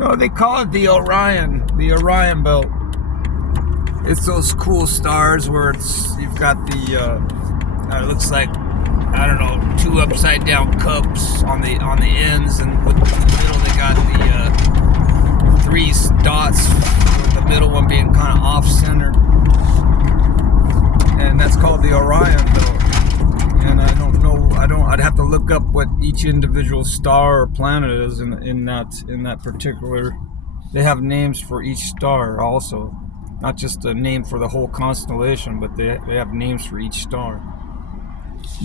No, they call it the Orion Belt. It's those cool stars where you've got it looks like, I don't know, two upside down cups on the ends, and with the middle they got the three dots, with the middle one being kind of off center, and that's called the Orion Belt. And I don't know. I'd have to look up what each individual star or planet is in that particular. They have names for each star also, not just a name for the whole constellation, but they have names for each star.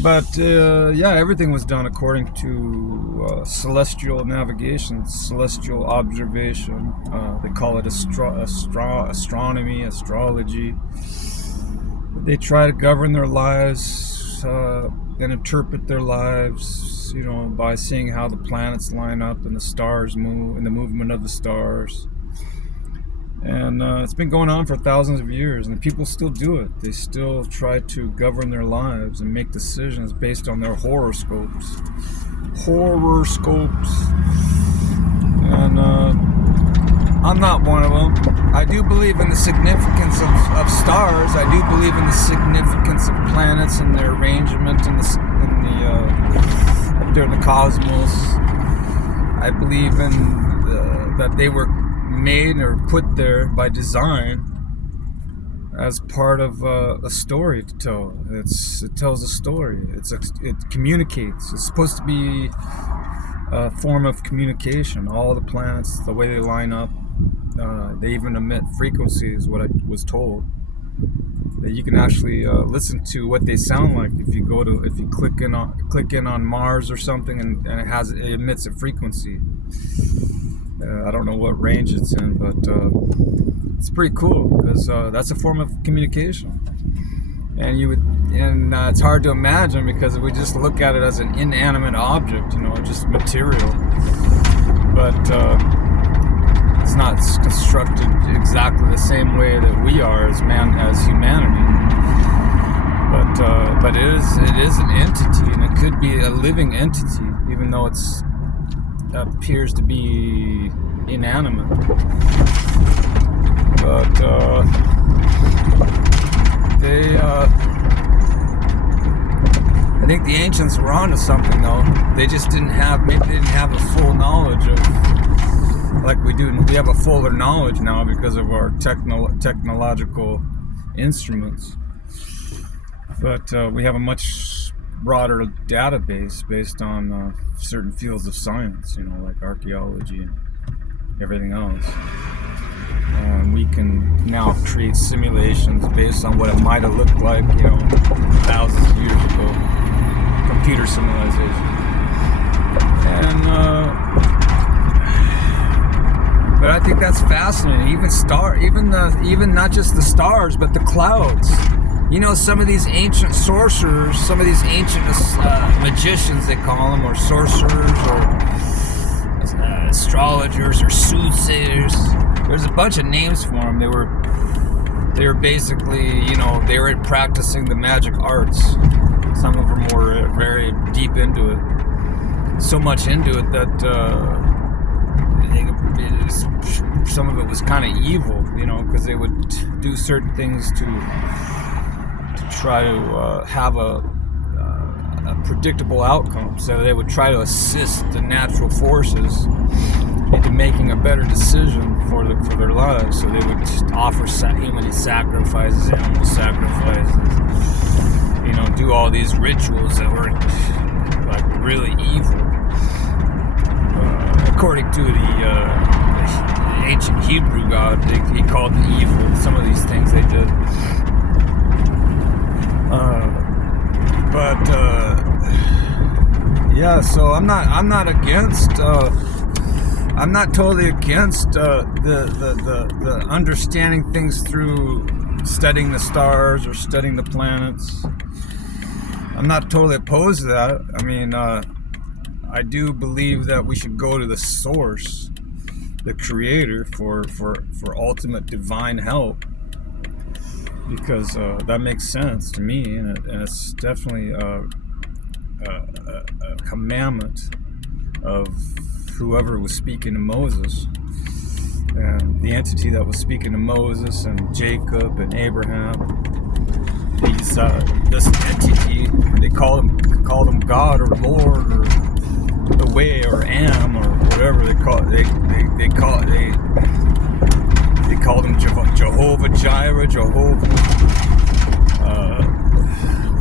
But yeah, everything was done according to celestial navigation, celestial observation. They call it astronomy, astrology. They try to govern their lives and interpret their lives, by seeing how the planets line up and the stars move and the movement of the stars. And it's been going on for thousands of years, and people still do it. They still try to govern their lives and make decisions based on their horoscopes. And I'm not one of them. I do believe in the significance of stars. I do believe in the significance of planets and their arrangement in the cosmos. I believe in that they were made or put there by design as part of a story to tell. It tells a story. It communicates. It's supposed to be a form of communication. All the planets, the way they line up, they even emit frequencies. What I was told, that you can actually listen to what they sound like if you click in on Mars or something, and it emits a frequency. I don't know what range it's in, but it's pretty cool because that's a form of communication. And it's hard to imagine because we just look at it as an inanimate object, just material. But it's not constructed exactly the same way that we are as humanity. But it is an entity, and it could be a living entity, even though it appears to be inanimate. But I think the ancients were onto something, though. They just didn't have a full knowledge of, like we do. We have a fuller knowledge now because of our technological instruments. But we have a much broader database based on certain fields of science, like archaeology and everything else. We can now create simulations based on what it might have looked like, thousands of years ago. Computer civilization. And but I think that's fascinating. Even not just the stars, but the clouds. Some of these ancient sorcerers, some of these ancient magicians, they call them, or sorcerers, or astrologers, or soothsayers. There's a bunch of names for them. They were basically, they were practicing the magic arts. Some of them were very deep into it. So much into it that some of it was kind of evil, because they would do certain things to try to have a predictable outcome. So they would try to assist the natural forces into making a better decision for their lives. So they would just offer human sacrifices, animal sacrifices, do all these rituals that were like really evil. According to the ancient Hebrew God, he called it evil. Some of these things they did. Yeah, so I'm not against. I'm not totally against the understanding things through studying the stars or studying the planets. I'm not totally opposed to that. I mean, I do believe that we should go to the source, the creator, for ultimate divine help, because that makes sense to me, and it's definitely a commandment of whoever was speaking to Moses. And the entity that was speaking to Moses and Jacob and Abraham, this entity, they called him God or Lord or the Way or Am or whatever they called him Jehovah Jireh, Jehovah.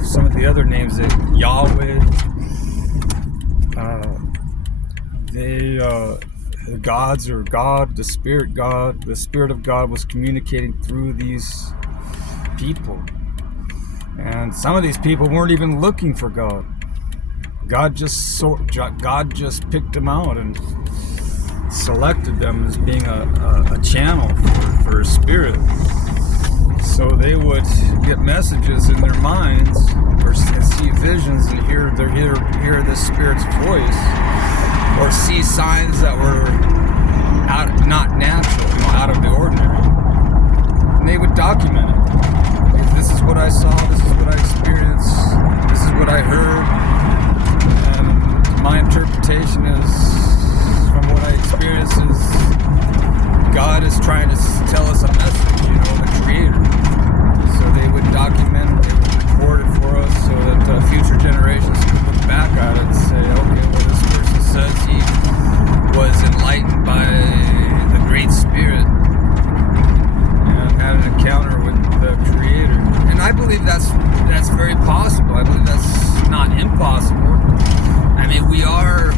Some of the other names, that Yahweh. The gods or God, the Spirit of God was communicating through these people. And some of these people weren't even looking for God. God just picked them out and selected them as being a channel for His Spirit. So they would get messages in their minds, or see visions and hear the Spirit's voice, or see signs that were not natural, out of the ordinary. And they would document it. This is what I saw, this is what I experienced, this is what I heard. And my interpretation is, from what I experienced, is God is trying to tell us a message, the Creator. So they would document it, they would record it for us so that future generations could look back at it and say, okay, well, this person says he was enlightened by the Great Spirit and had an encounter with the Creator. And I believe that's very possible. I believe that's not impossible. I mean, we are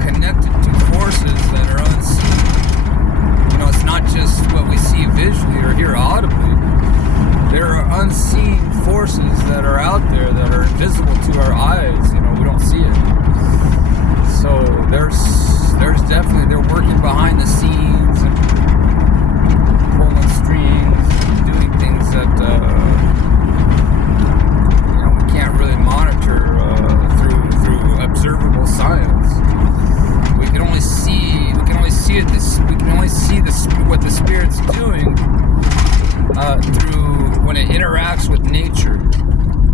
connected to forces that are unseen. It's not just what we see visually or hear audibly. There are unseen forces that are out there that are invisible to our eyes. We don't see it. So there's definitely, they're working behind the scenes and pulling strings and doing things that we can't really monitor through observable science. We can only see what the Spirit's doing through when it interacts with nature.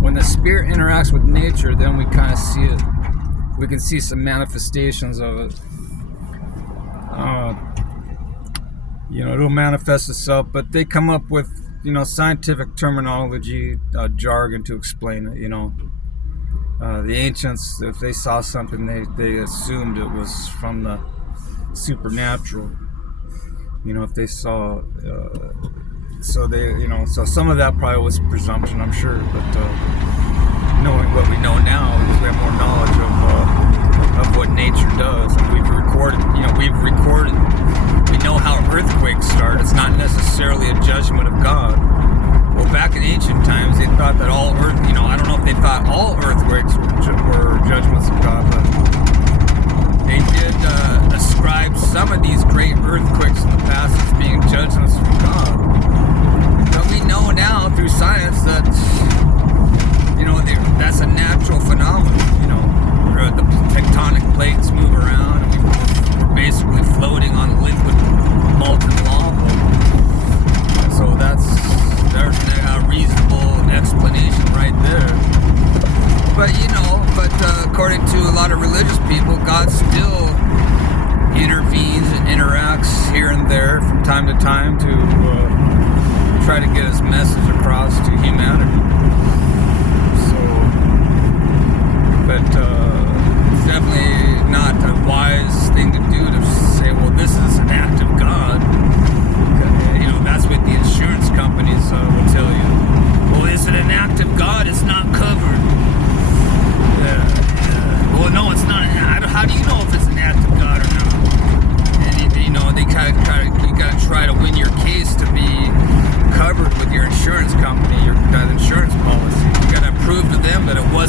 When the Spirit interacts with nature, then we kind of see it. We can see some manifestations of it. It'll manifest itself, but they come up with, scientific terminology, jargon to explain it. The ancients, if they saw something, they assumed it was from the supernatural. If they saw, so some of that probably was presumption, I'm sure, but knowing what we know now, we have more knowledge of what nature does, and we know how earthquakes start. It's not necessarily a judgment of God. Well, back in ancient times, they thought that all earth, I don't know if they thought all earthquakes were judgments of God, but they did ascribe some of these great earthquakes in the past as being judgments from God. But we know now through science that, that's a natural phenomenon. Where the tectonic plates move around and we're basically floating on liquid molten lava. So there's a reasonable explanation right there. But according to a lot of religious people, God still intervenes and interacts here and there from time to time to try to get His message across to humanity. But it's definitely not a wise thing to do to say, well, this is an act of God. That's what the insurance companies will tell you. Well, is it an act of God? It's not covered. Well, no, it's not. How do you know if it's an act of God or not? And they you gotta try to win your case to be covered with your insurance company, your insurance policy. You gotta prove to them that it was